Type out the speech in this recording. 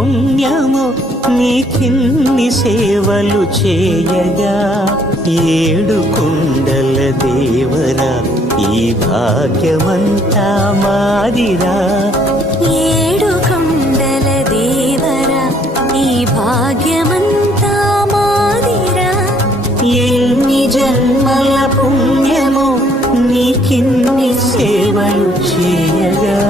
పుణ్యము నీకిన్ని సేవలు చేయగా ఏడు కొండల దేవరా ఈ భాగ్యమంతా మాదిరా ఏడు కొండల దేవరా ఈ భాగ్యమంతా మాదిరా ఎన్ని జన్మల పుణ్యము నీకిన్ని సేవలు చేయగా